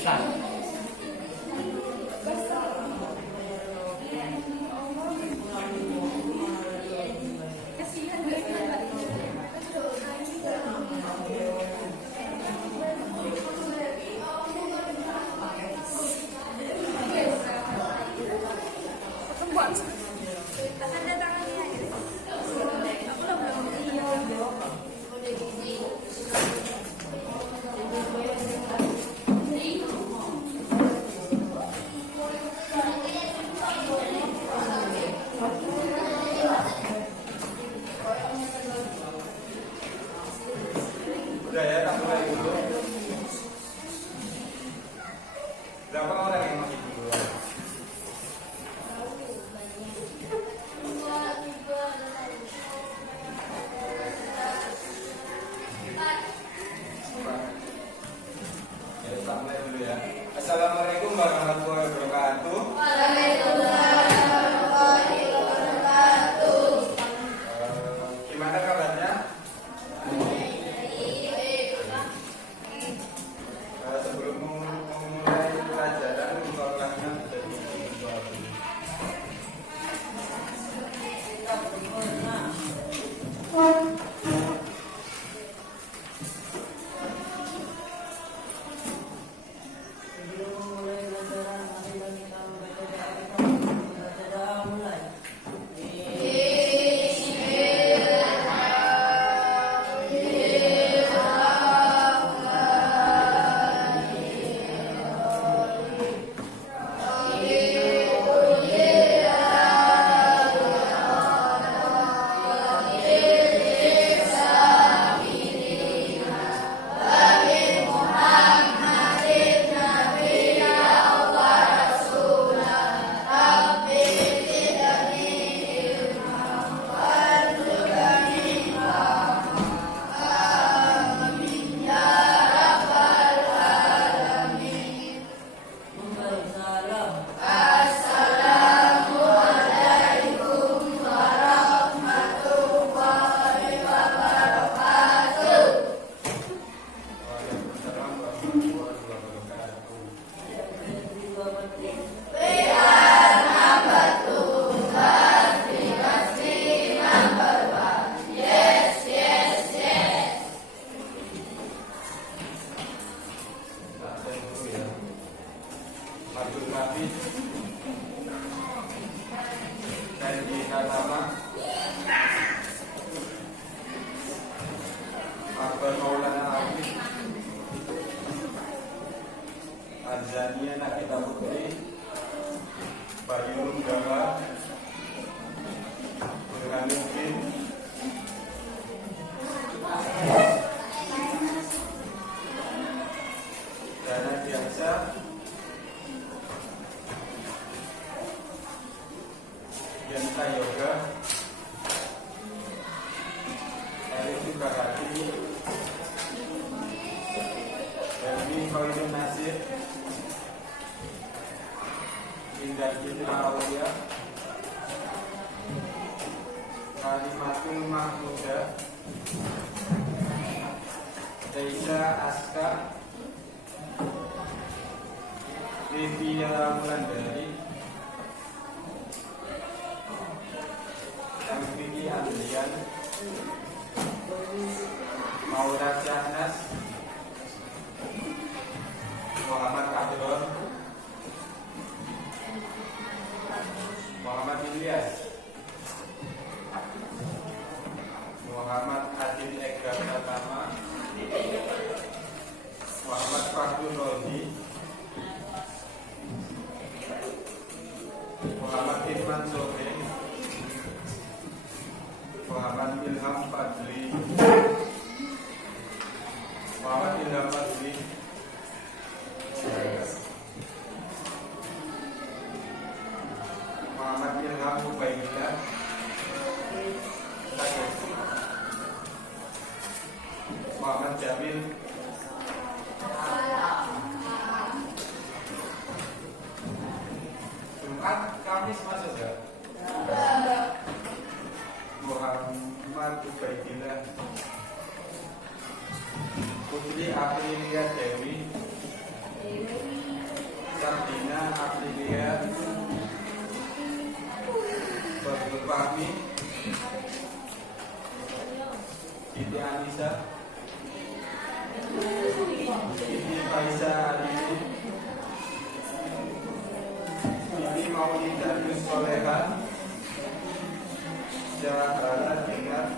Esan. Udah ya, tak mulai dulu. Berapa orang yang masih duluan? Ya, tak mulai dulu ya. Assalamualaikum warahmatullahi wabarakatuh. Gimana kabarnya? Sebelum memulai pelajaran, buka kelasnya sudah dibuka dulu. Sebelum memulai pelajaran, marilah kita membaca doa kita. Membaca doa mulai. Membaca salam. Waalaikumsalam warahmatullahi wabarakatuh. Terima kasih. Saya dulu ya. Abdul Hafiz Sandy Natama Akbar Maulana Arif Azania Nakita Putri Bayu Gawa Burhanuddin Dana Diaksa Yenta Yoga Erik Sukarati Helmi Khairun Nasir Indah Fitri Aulia Kalimatul Mahmuda Deisa Aska Livia Wulandari Vicky Andrian Maura Syahnas Muhammad Abdul Muhammad Ilyas Muhammad Adil Ega Pratama Muhammad Fakhrul Rodi Muhammad Irfan Sobe Muhammad Ilham Fadli Muhammad Ilham Fadli Muhammad Ilham Ubaidillah Muhammad Jamil Jumat Kamis masuk ya? Muhammad Ubaidillah Putri Aprilia Dewi Aisyah ini mau Darus Soleha Jakarta Timur.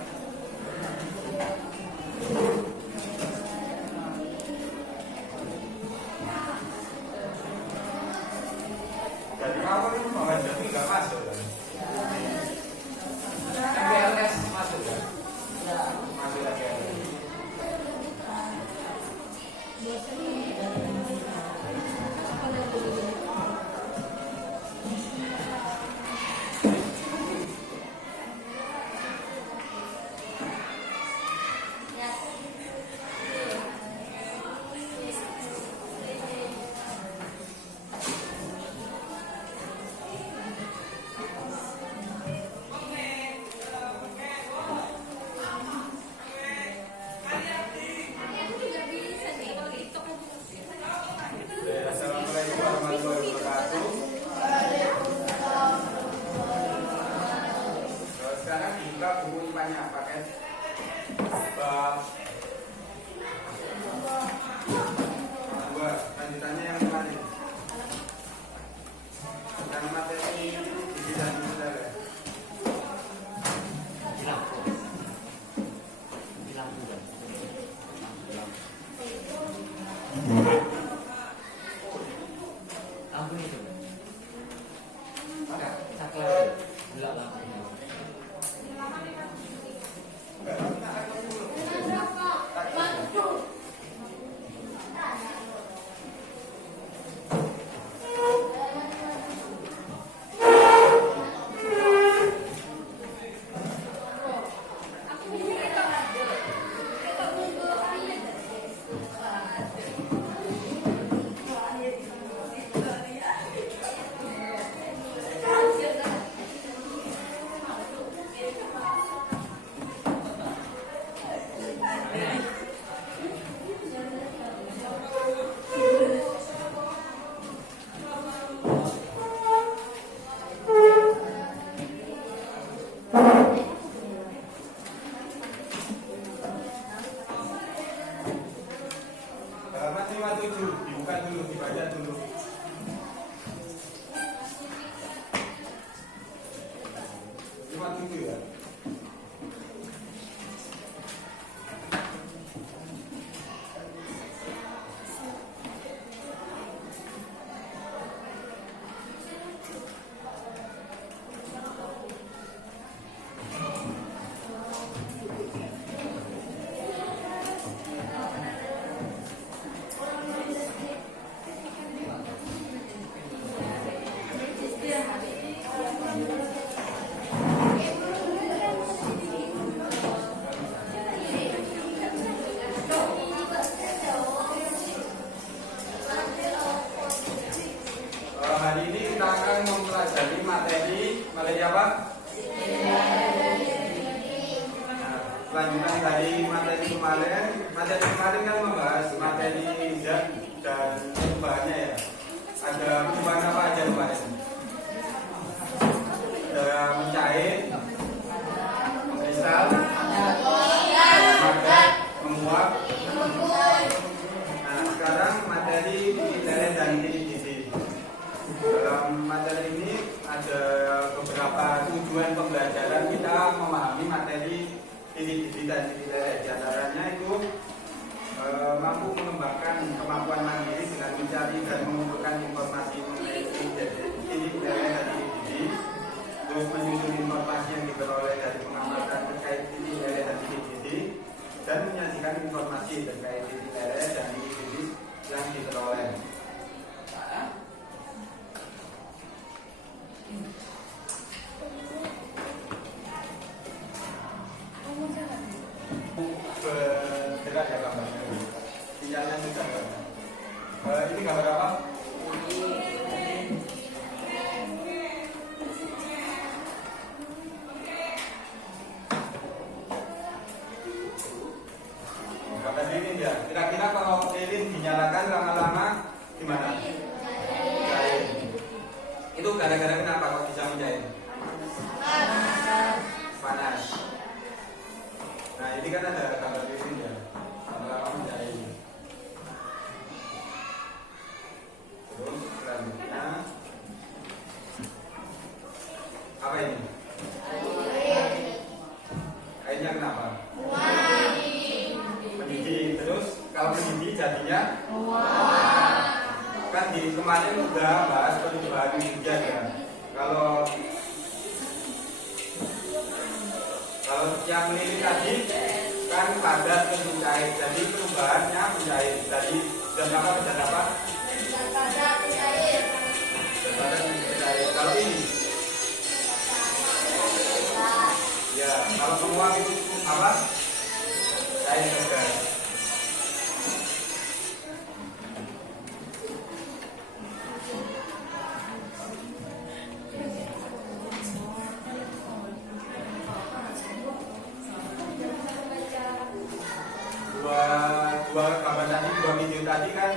Dari awal itu mau tapi nggak masuk kan? MPLS masuk kan? Masuk lagi. Assalamualaikum warahmatullahi wabarakatuh. Sekarang dibuka buku IPA-nya pakai bab 2. Lanjutannya yang kemarin. Yang materi di dan saudara. Lampu itu. Ada caklar. Gelap lampunya. Halaman 57 dibuka dulu, dibaca dulu. Ya. Hari ini kita akan mempelajari materi apa? Lanjutan dari materi kemarin. Materi kemarin kan membahas materi zat dan perubahannya ya. Ada perubahan apa aja kemarin? Ada mencair, mengkristal, memadat, menguap. Nah, sekarang materi titik lele dan titik titik. Dalam materi ini ada beberapa tujuan pembelajaran kita memahami materi titik-titik dan titik lele. Di antaranya itu mampu mengembangkan kemampuan mandiri dengan mencari dan mengumpulkan informasi mengenai titik lele dan titik-titik, terus menyusun informasi yang diperoleh dari pengamatan terkait titik lele dan titik-titik, dan menyajikan informasi terkait titik lele dan titik-titik yang diperoleh. Bergerak ya gambarnya. Sinyalnya sudah. Ini gambar apa? Gambar lilin ya. Kira-kira kalau lilin dinyalakan lama-lama gimana? Mencair. Itu gara-gara kenapa kok bisa mencair? Panas. Nah ini kan ada gambar lilin ya. Lama-lama mencair. Kan di kemarin udah bahas perubahan hujan ya. Kalau yang melilit tadi kan padat ke mencair, jadi perubahannya mencair. Tadi dan apa? Dan padat mencair. Kalau ini ya, kalau menguap itu apa? Cair tegas. Dua gambar tadi, dua video tadi kan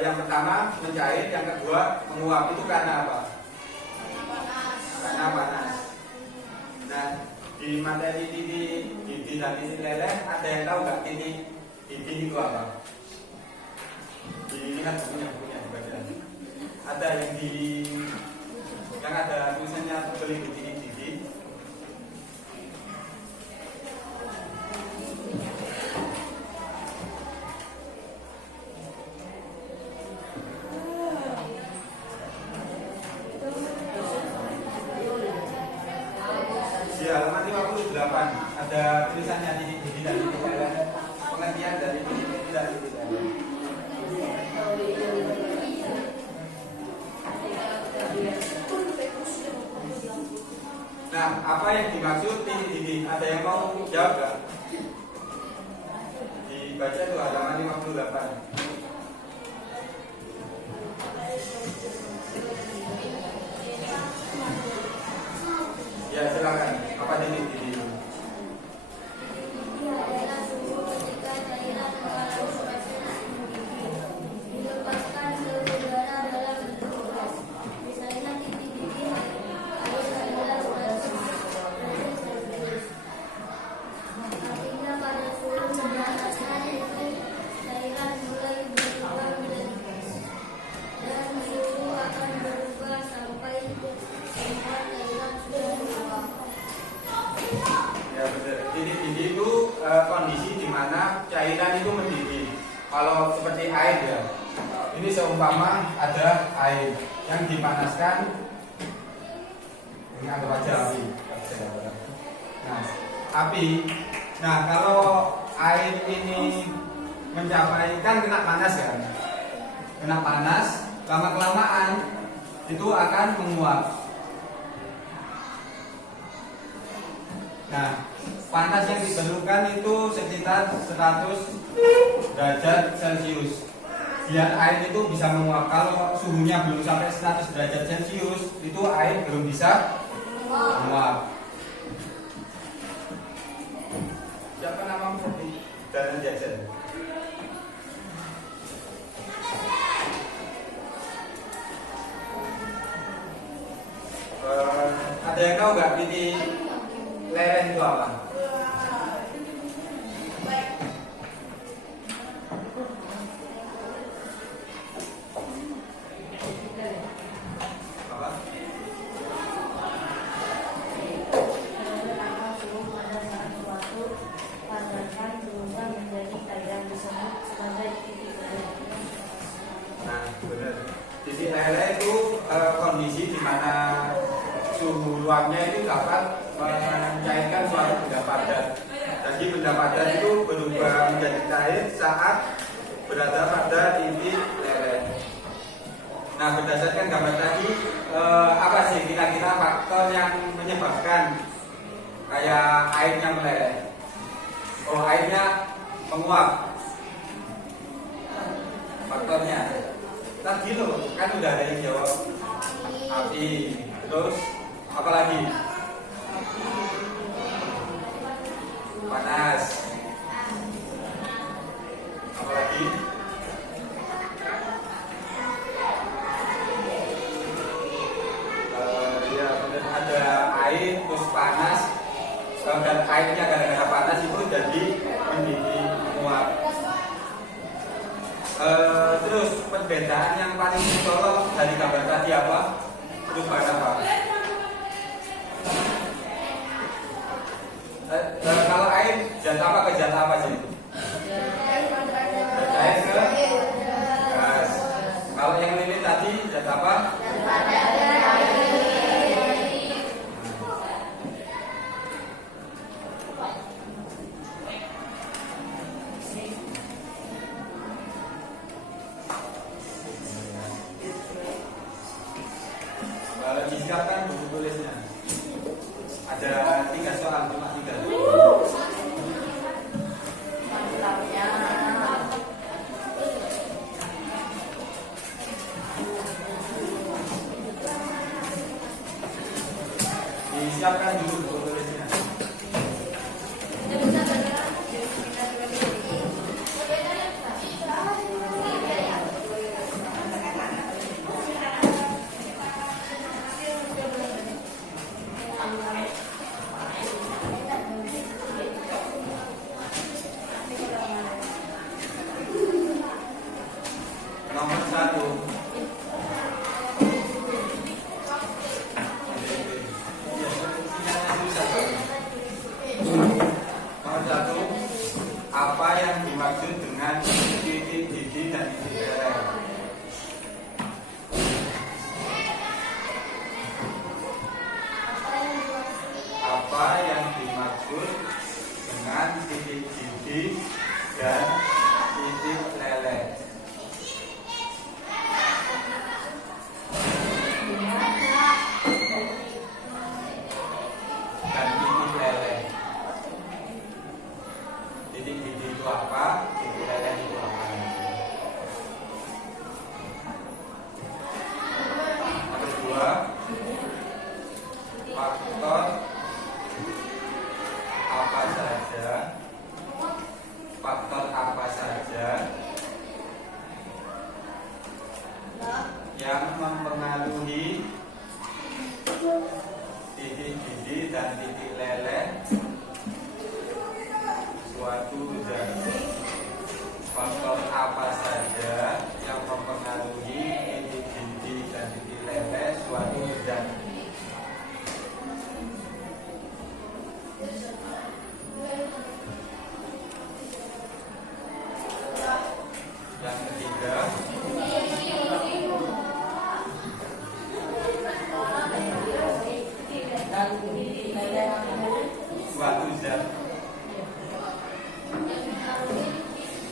yang pertama mencair, yang kedua menguap. Itu karena apa? Karena panas. Nah, di materi titik dan titik leleh ada yang tahu nggak titik itu apa? Ini kan punya bagian. Ada yang ada tulisannya beli di titik. Di halaman 58 ada tulisannya titik dan titik leleh. Pengertian dari titik dan titik leleh. Nah, apa yang dimaksud titik? Ada yang mau jawab nggak? Dibaca tuh halaman 58. Ya, silakan. Apa titik? Kondisi di mana cairan itu mendidih. Kalau seperti air ya, ini seumpama ada air yang dipanaskan, ini anggap aja api. Nah, api. Nah, kalau air ini mencapai kan kena panas kan, kena panas, lama kelamaan itu akan menguap. Nah, panas yang diperlukan itu sekitar 100 derajat Celcius. Biar air itu bisa menguap. Kalau suhunya belum sampai 100 derajat Celcius, itu air belum bisa menguap. Siapa nama seperti Dana Jackson? Ada yang tahu nggak titik leleh itu apa? Titik leleh itu kondisi di mana suhu ruangnya itu dapat mencairkan suatu benda padat. Jadi benda padat itu berubah menjadi cair saat berada pada titik leleh. Nah, berdasarkan gambar tadi, apa sih kira-kira faktor yang menyebabkan kayak airnya meleleh? Oh, airnya menguap. Faktornya tadi loh, kan udah ada yang jawab api. Terus apa lagi? Panas. Apa lagi? Ya, ada air terus panas. Dan airnya gara-gara panas itu jadi mendidih, menguap. Terus perbedaan yang paling mencolok dari gambar tadi apa? Perubahan apa? Kalau air zat apa ke zat apa sih? Cair ke Disiapkan buku tulisnya. Ada 3 soal, cuma 3. Mantapnya. Disiapkan dulu buku tulisnya. Nomor 1. Nomor 1. Apa yang dimaksud dengan titik didi dan titik leleh? Apa yang dimaksud dengan titik didi dan titik leleh? Dan titik leleh. Titik didi itu apa? Titik leleh itu apa? Nomor 2. Faktor apa saja? Faktor apa saja yang mempengaruhi titik didi dan titik leleh suatu zat? Faktor apa saja yang mempengaruhi titik didi dan titik leleh suatu zat? Yang ketiga, suatu zat.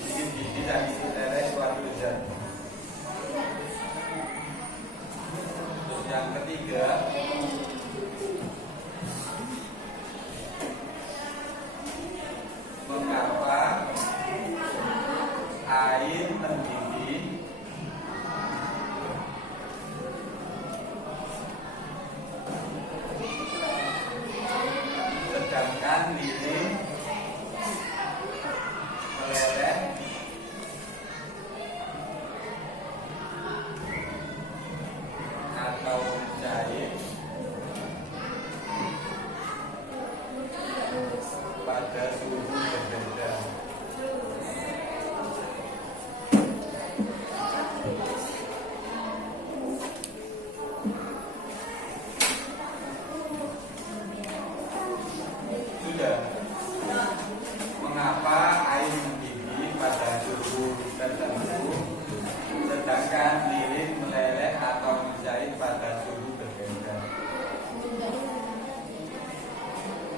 Titik didi dan titik leleh suatu zat. Terus yang ketiga, mengapa air mendidih sedangkan lilin meleleh atau mencair pada suhu berbeda? Sudah. Mengapa air mendidih pada suhu tertentu sedangkan lilin meleleh atau mencair pada suhu berbeda?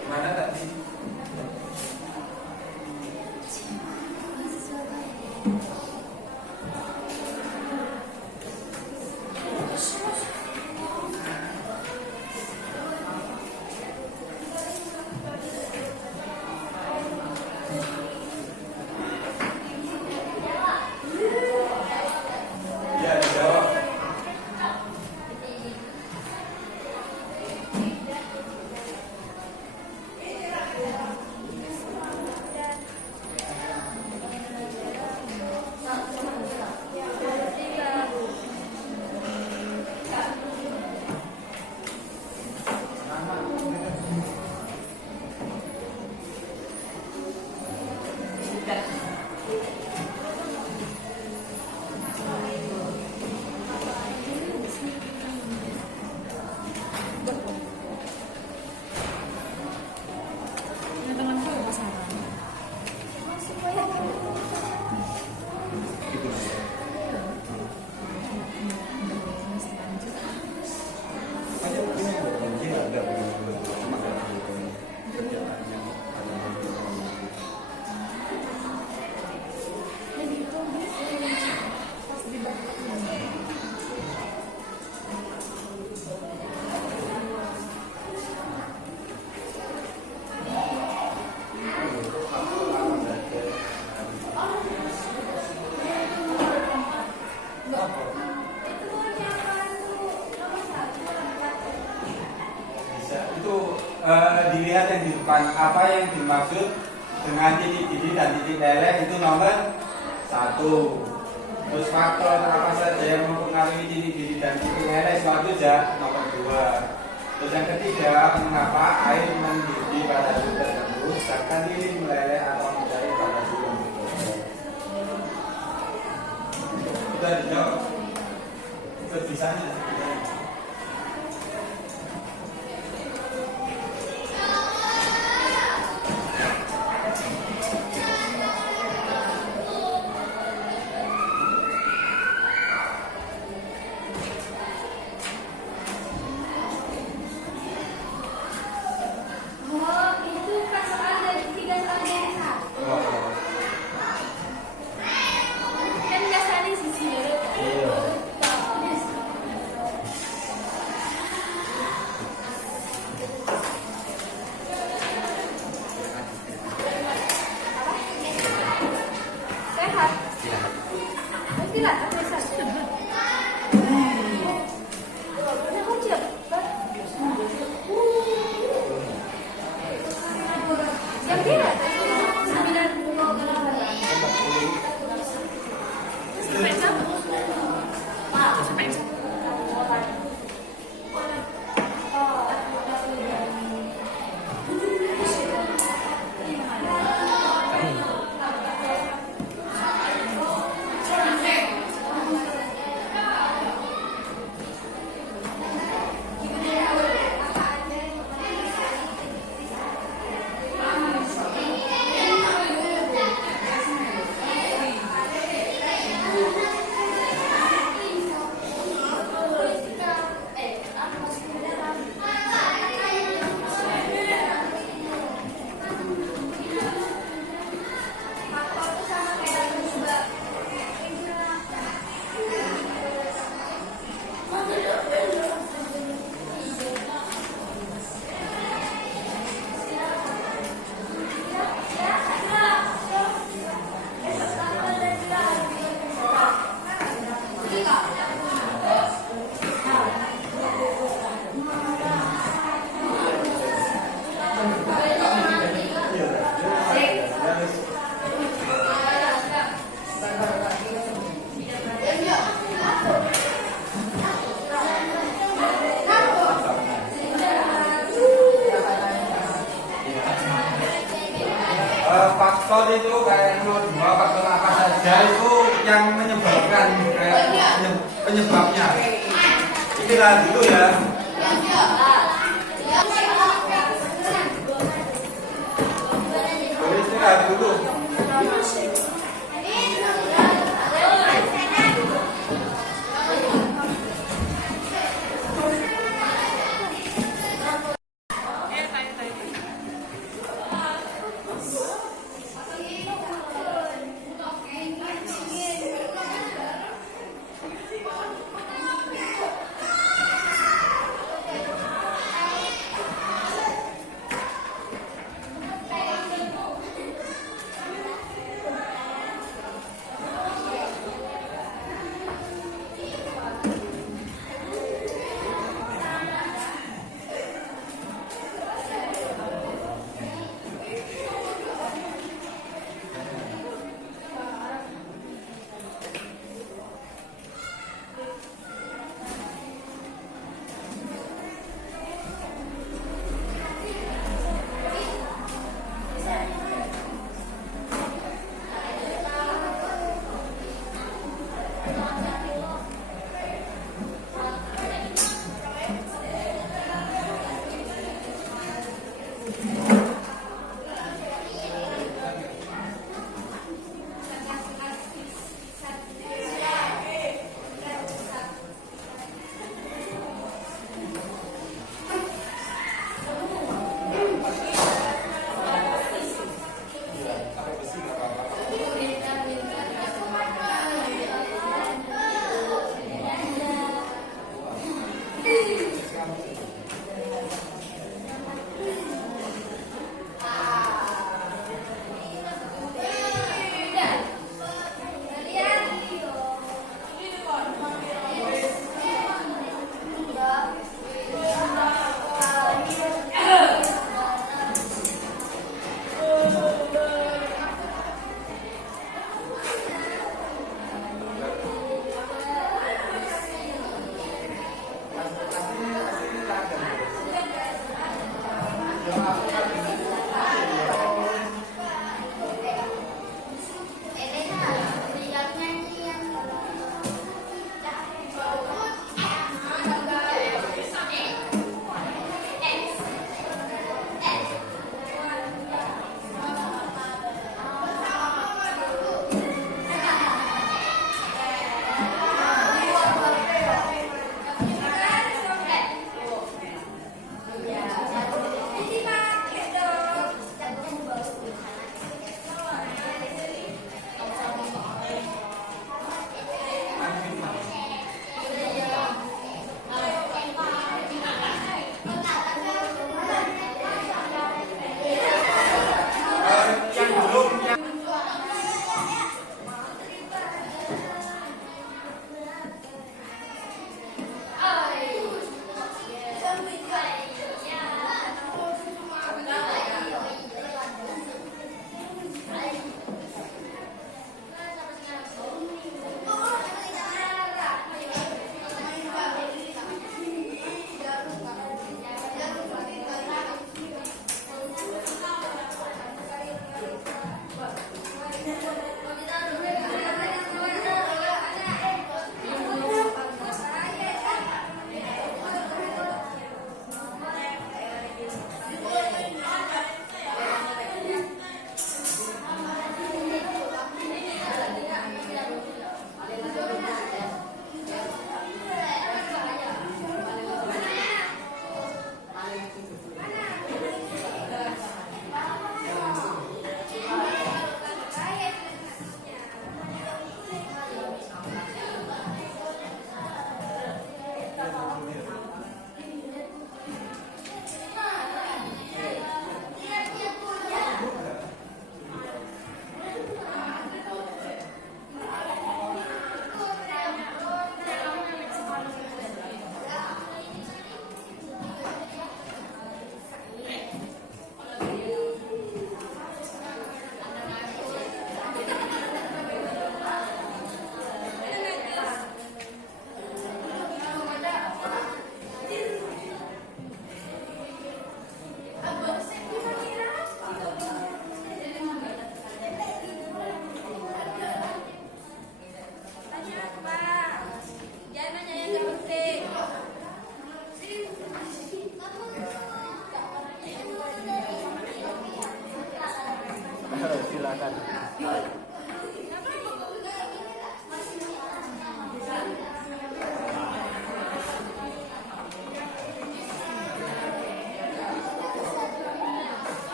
Gimana tadi? Ya, dilihat yang di depan, apa yang dimaksud dengan titik didih dan titik leleh itu nomor 1. Terus faktor apa saja yang mempengaruhi titik didih dan titik leleh suatu zat nomor 2. Terus yang ketiga, mengapa air mendidih pada suhu tertentu sedangkan lilin meleleh atau mencair pada suhu yang berbeda. Sudah dijawab? Sebisanya. Faktor itu kayak nomor 2, faktor apa saja itu yang menyebabkan penyebabnya. Istirahat dulu ya. Boleh istirahat dulu.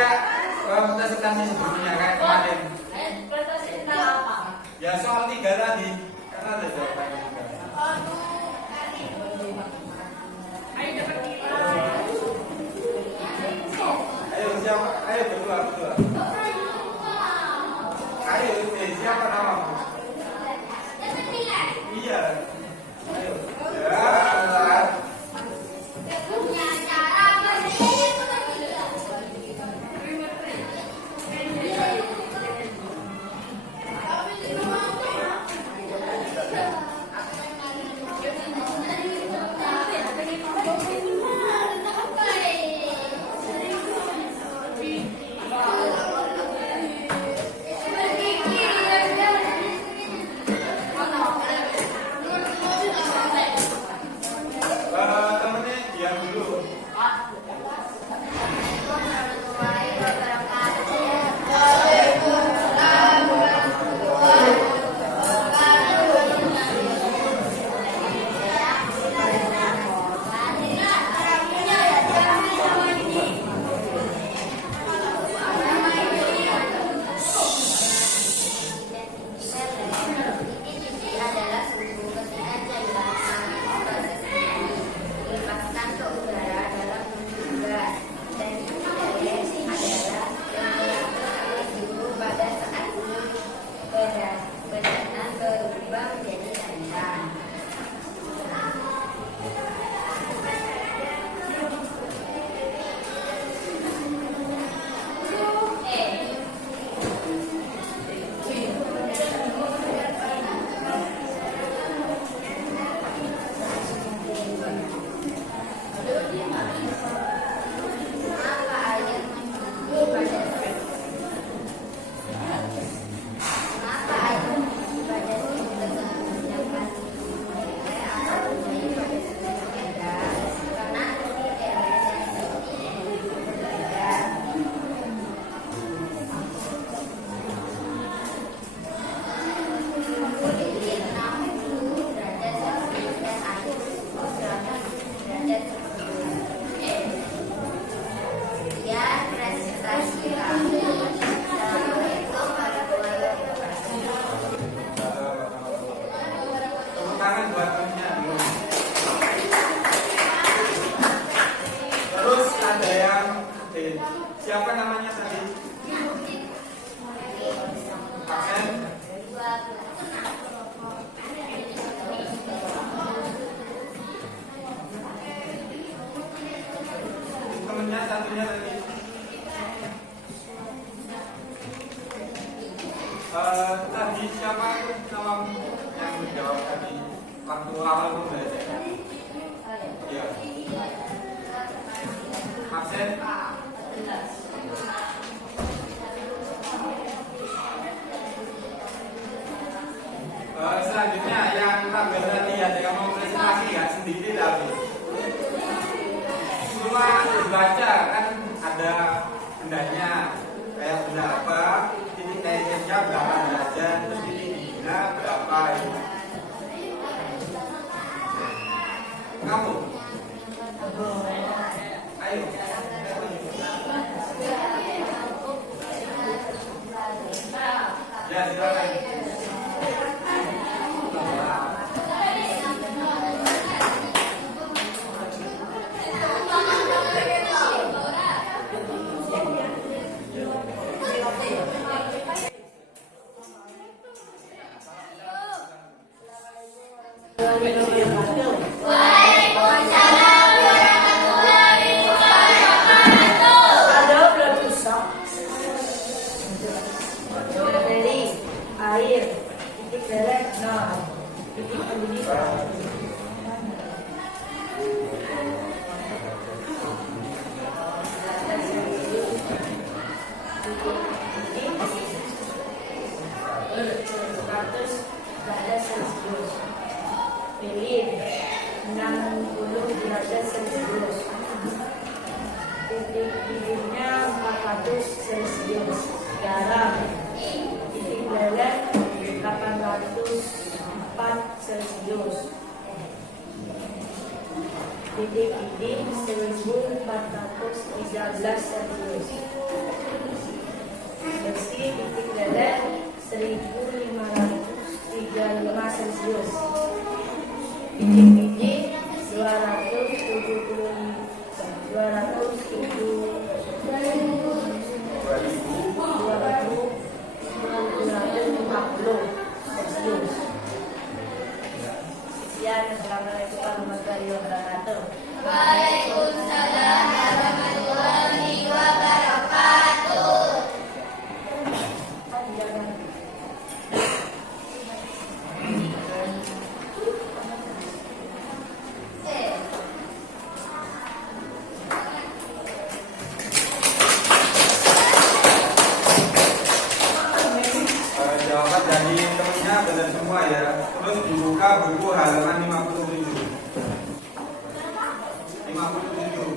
kayak presentasi sebelumnya kayak kemarin. Presentasi tentang apa? Ya soal 3 tadi, karena ada jawabannya juga. Ayo siapa? Ayo berdua. Ayo, siapa namamu? Iya. Ayo. Ya, bentar. Temennya dia dulu. Adalah suhu ketika cairan proses ini dilepaskan ke udara dalam bentuk gas, dan hidrogen adalah yang mengatur suhu pada saat bedanan berubah menjadi cairan. Mengapa air mendidih pada suhu tersebut sedangkan suhu mulai akan menjadi pada suhu rendah? Karena kriteria dan seperti ini berbeda. Suhu dingin 60 derajat Celcius dan air suhu 100 derajat Celcius. Sekian presentasi kami. Assalamualaikum warahmatullahi wabarakatuh. Tepuk tangan buat temennya dulu. Terus ada yang siapa namanya tadi? Absen. Temennya satunya tadi. Tadi siapa nama yang menjawab tadi waktu awal pembelajaran? Iya. Absen. Selanjutnya yang tampil tadi ada yang mau presentasi ya sendiri tapi cuma dibaca kan ada bendanya kayak benda apa, titik Celsiusnya berapa derajat, terus titik dinginnya berapa itu. Kamu? Ayo. Ya silakan. Ada belum rusak? Materi, air, titik beres, titik pendidikan. Pilih 60 derajat Celcius. Titik dinginnya 400 Celcius. Garam. Titik beres 804 Celcius. Titik didih 1413 Celcius. belajar semua ya. Terus dibuka buku halaman 57. 57.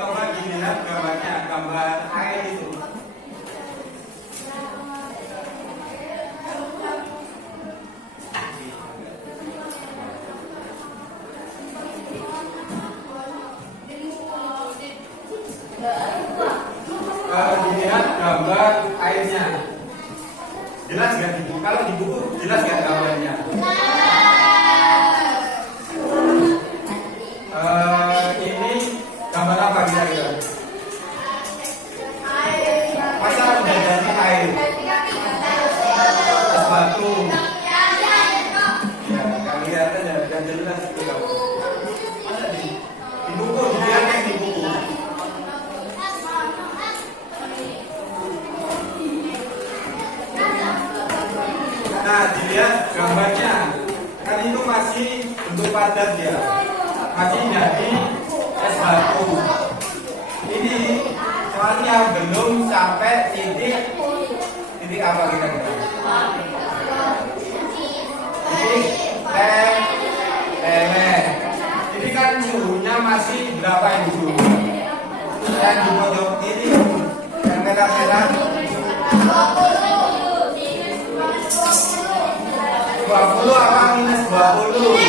Coba dilihat gambarnya, gambar air itu. Dilihat gambar airnya. Jelas nggak di buku? Kalau di buku jelas nggak gambarnya? Ini gambar apa kira-kira? Masa udah jadi air? Es batu. Ya, nggak kelihatan ya, yang jelas itu gambar. Masa di buku, dilihat yang di buku. Nah, dilihat gambarnya. Kan itu masih bentuk padat ya. Masih jadi es batu. Ini soalnya belum sampai titik apa kira-kira? Titik leleh. Ini kan suhunya masih berapa ini suhu? Yang di pojok ini yang merah-merah 20 apa minus 20?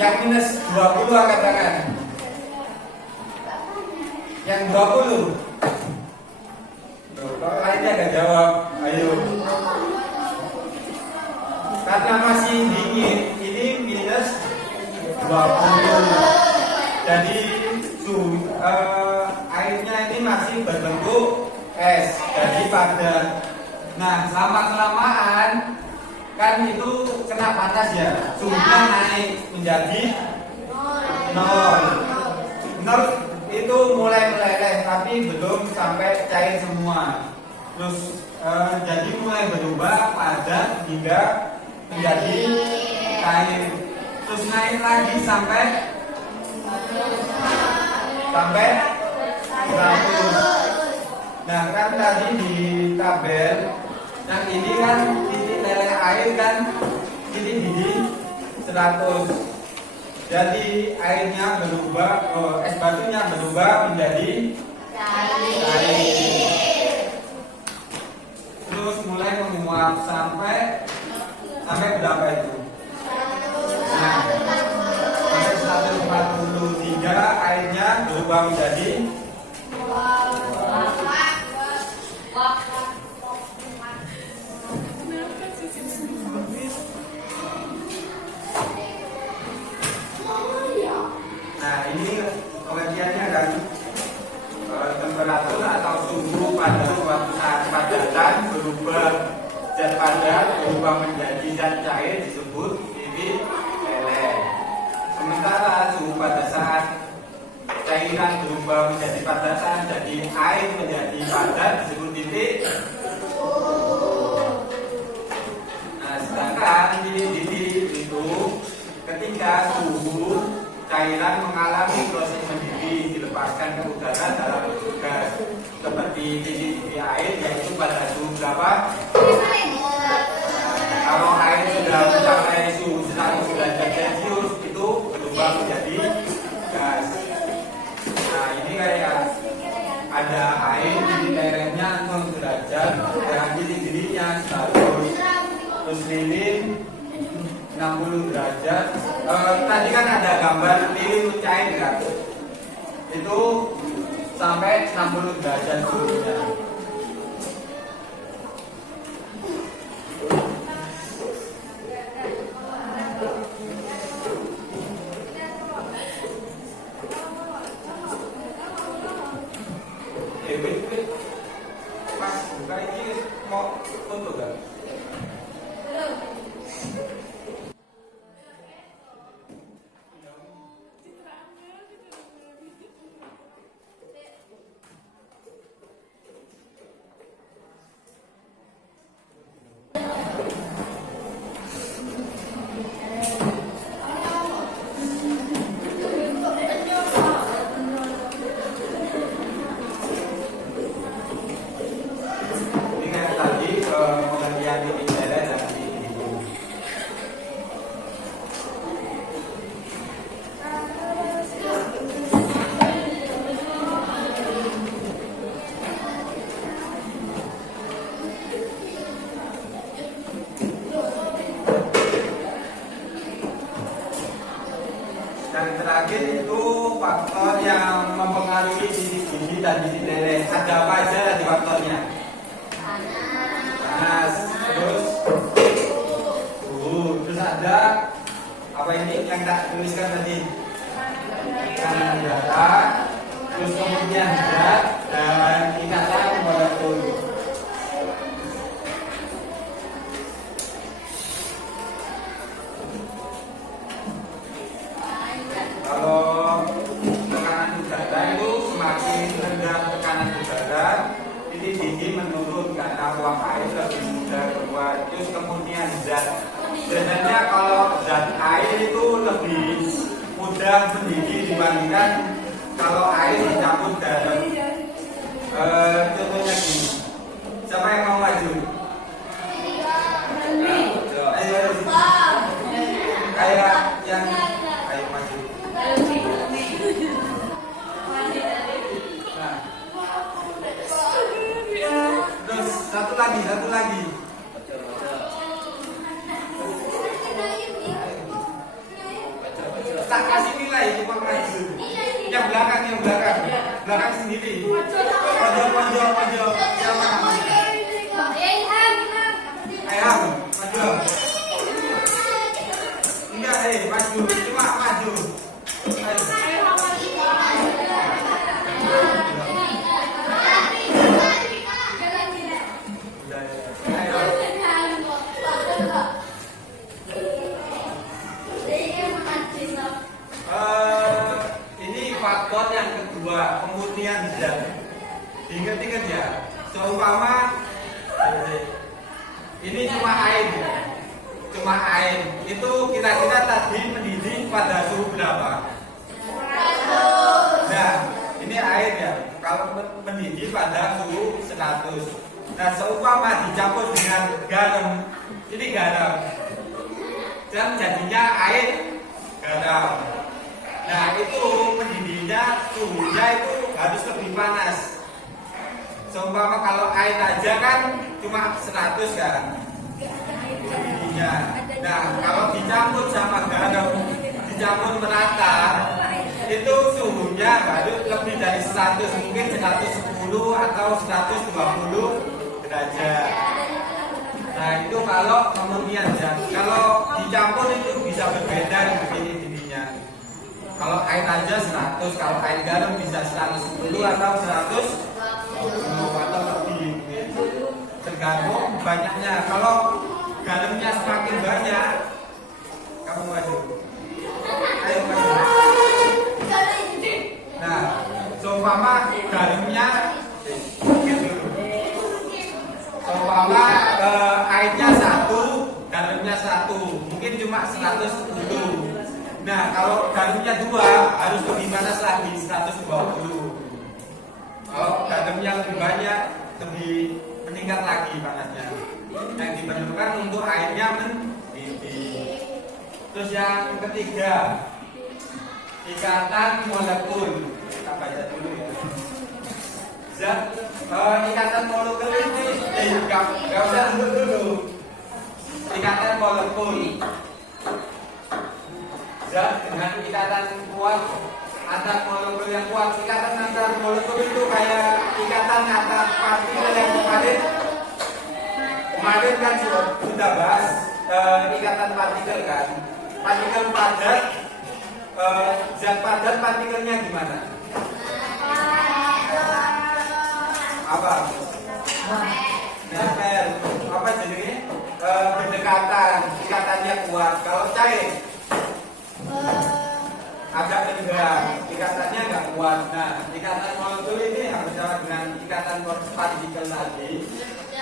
Yang minus 20 angkat tangan. Yang 20. Kok lainnya gak jawab? Ayo. Karena masih dingin, ini minus 20. Jadi airnya ini masih berbentuk es, jadi padat. Nah, lama-kelamaan kan itu kena panas ya, suhunya naik menjadi 0. 0 itu mulai meleleh, tapi belum sampai cair semua. Terus jadi mulai berubah padat hingga menjadi cair. Terus naik lagi sampai 100. Nah, kan tadi di tabel yang ini kan titik leleh air kan titik di 100. Jadi airnya berubah, es batunya berubah menjadi cair. Terus mulai menguap sampai berapa itu? Nah, sampai 143 airnya berubah menjadi ini pengertiannya kan temperatur atau suhu pada suatu saat padatan berubah zat padat berubah menjadi zat cair disebut titik leleh. Sementara suhu pada saat cairan berubah menjadi padatan jadi air menjadi padat disebut titik. Nah, sedangkan titik itu ketika suhu cairan mengalami proses mendidih dilepaskan ke udara dalam bentuk gas seperti titik air yaitu pada suhu berapa? Kalau air sudah mencapai suhu 100 derajat Celcius itu berubah menjadi gas. Nah, ini kayak ada air titik lelehnya 0 derajat dengan titik didihnya 100, terus lilin 60 derajat. Tadi kan ada gambar lilin mencair kan? Itu sampai 60 derajat suhunya. terakhir itu faktor yang mempengaruhi titik didih dan titik leleh. Ada apa aja tadi faktornya? Panas, terus suhu, terus ada apa ini yang tak tuliskan tadi? Tekanan udara, terus kemudian berat dan ikatan molekul. Kalau tekanan udara itu semakin rendah tekanan udara, titik didih menurun karena uap air lebih mudah keluar. Terus kemudian zat, sebenarnya kalau zat air itu lebih mudah mendidih dibandingkan kalau air dicampur garam. Contohnya gini, siapa yang mau maju? Ayo, kayak yang ayo maju. Nah. Terus satu lagi. Tak kasih nilai cuma maju. Yang belakang sendiri. Maju. Ayam, maju. Enggak, maju, cuma maju. Ini faktor yang kedua, pemurnian zat. Ingat ya, seumpama ini cuma air, itu kira-kira tadi mendidih pada suhu berapa? Nah, ini air ya, kalau mendidih pada suhu 100. Nah, seumpama dicampur dengan garam, ini garam, dan jadinya air garam. Nah, itu mendidihnya suhunya itu harus lebih panas. Seumpama kalau air aja kan cuma 100 kan mendidihnya. Nah, kalau dicampur sama garam, dicampur merata, itu suhunya harus lebih dari 100, mungkin 110 atau 120 derajat. Nah, itu kalau pemurnian zat. Kalau dicampur itu bisa berbeda didihnya. Kalau air aja 100, kalau air garam bisa 110 atau 120 atau lebih. Tergantung banyaknya. Kalau garamnya semakin banyak, kamu maju. Ayo maju. Nah, seumpama garamnya seumpama airnya 1, garamnya 1, mungkin cuma 110. Nah, kalau garamnya 2 harus lebih panas lagi, 120. Kalau garamnya lebih banyak, lebih meningkat lagi panasnya. Yang diperlukan untuk airnya mendidih. Terus yang ketiga, ikatan molekul. Kita baca dulu ya. Zat ikatan molekul ini nggak usah dulu. Ikatan molekul. Zat dengan ikatan kuat antar molekul yang kuat. Ikatan antar molekul itu kayak ikatan antar partikel yang kemarin kan sudah bahas ikatan partikel kan. Partikel padat, zat padat partikelnya gimana? Apa? Nempel. Apa jenisnya? Berdekatan, ikatannya kuat. Kalau cair agak tegang, ikatannya nggak kuat. Nah, ikatan molekul ini harus sama dengan ikatan partikel tadi.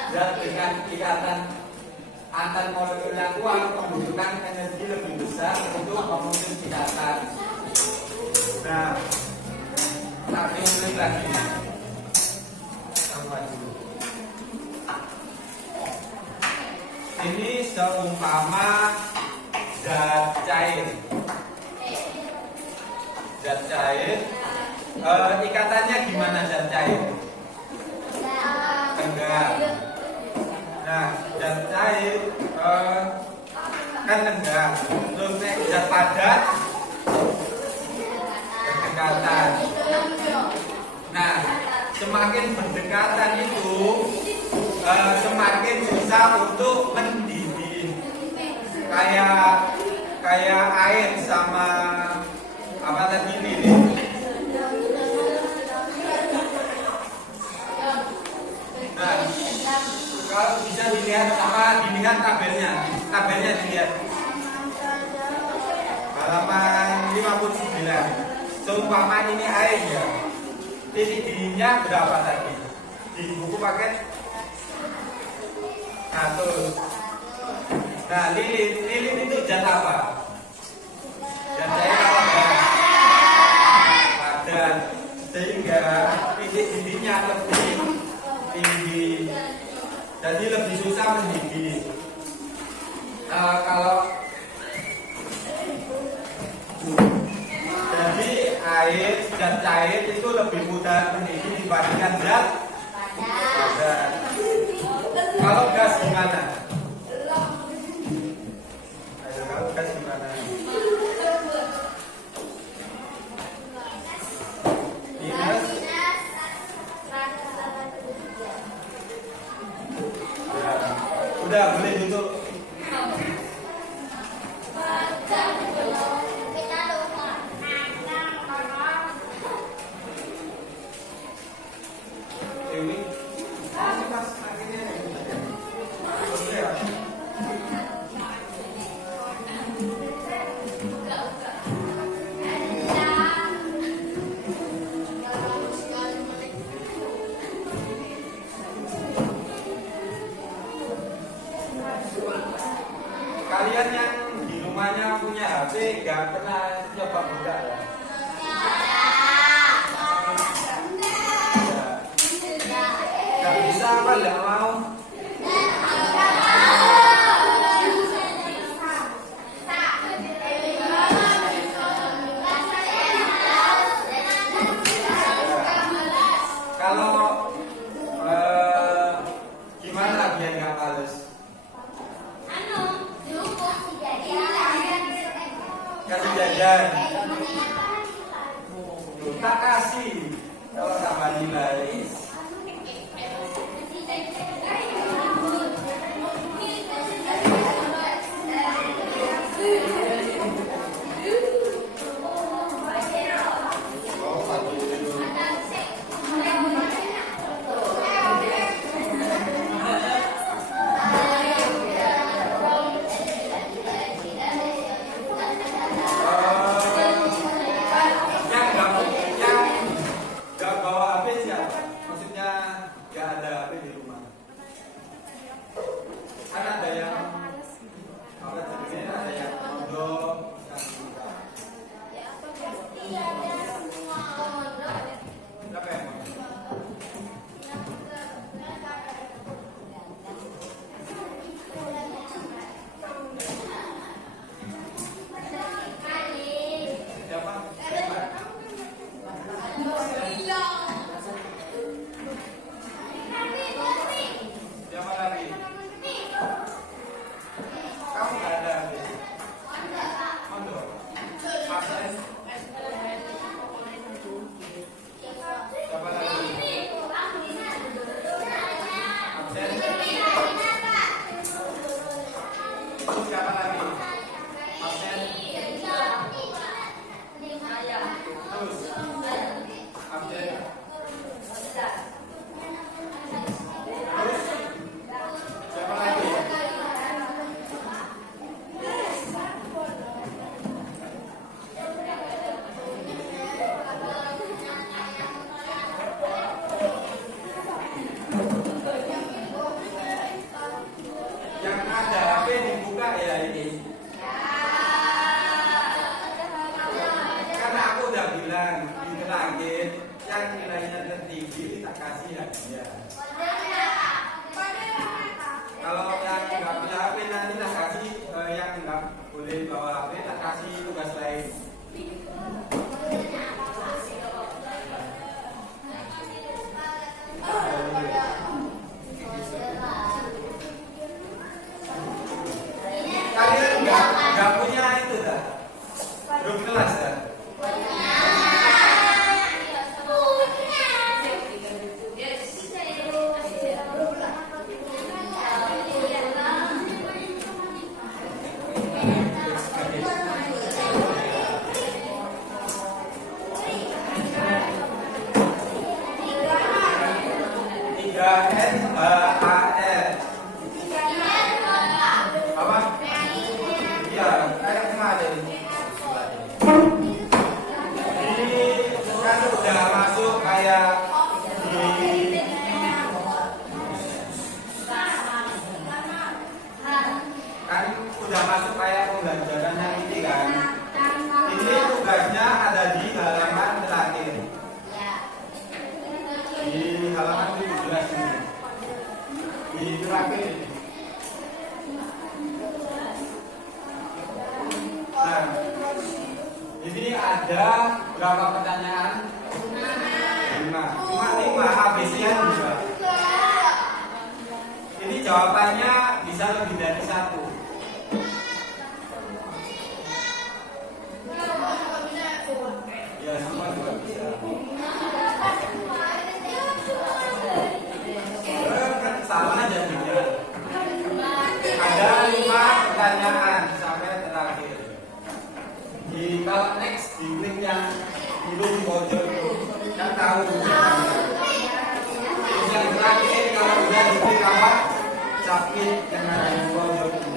Dan dengan ikatan antar molekul yang kuat membutuhkan energi lebih besar untuk memutus ikatan. Nah, tak diulik lagi. Ini seumpama zat cair. Zat cair, ikatannya gimana zat cair? Tegang. Nah, zat cair kan tegang. Terus zat padat berdekatan. Nah, semakin berdekatan itu semakin susah untuk mendidih. Kayak air sama apa tadi ini. Nah, kalau bisa dilihat tabelnya dilihat. Halaman 59. Seumpama ini air ya. Titik didihnya berapa tadi? Di buku paket 100. Nah, lilin itu zat apa? Zat cair apa gas? Padat. Sehingga titik didihnya lebih tinggi. Jadi lebih susah mendidih. Jadi air zat cair itu lebih mudah mendidih dibandingkan zat padat. Kalau gas gimana? Ayo, kalau gas gimana? Minus. Ya, udah boleh duduk. Kalian yang di rumahnya punya HP gak pernah coba buka ya? Gak bisa apa gak mau? Kalau gimana biar gak males? Kasih jajan. Tak kasih. Kalau tambah nilai. Gak punya itu dah. Grup kelas dah. Tiga N H A R. Apa? Iya, kayak kemarin. Ini kan udah masuk kayak di kan udah masuk kayak pembelajaran yang ini kan. Ini tugasnya ada di halaman terakhir. Di halaman 17 ini. Di terakhir ini. Nah, di sini ada berapa pertanyaan? 5. Cuma 5 ABC-nya juga. Ini jawabannya bisa lebih dari 1. Ya, semua juga bisa. Sama jadinya. Ada 5 pertanyaan sampai terakhir. Kalau next di link yang dulu di pojok itu kan tahu. Terus yang terakhir kalau udah di klik apa? Submit yang ada di pojok itu.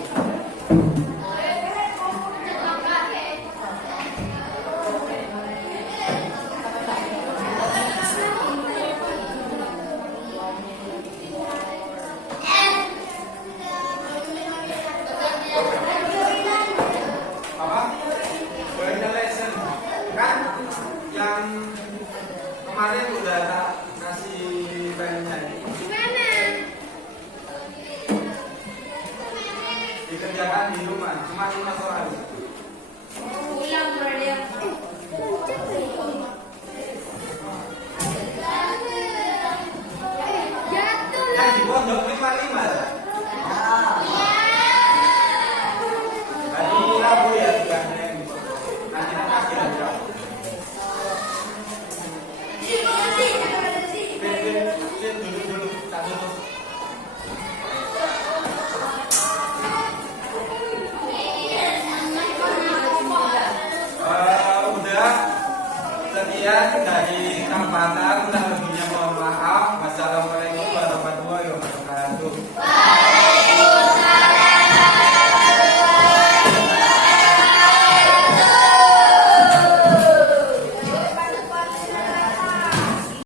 Kemarin udah tak kasih pennya dikerjakan di rumah cuma 5 soal. Yang di pondok 55.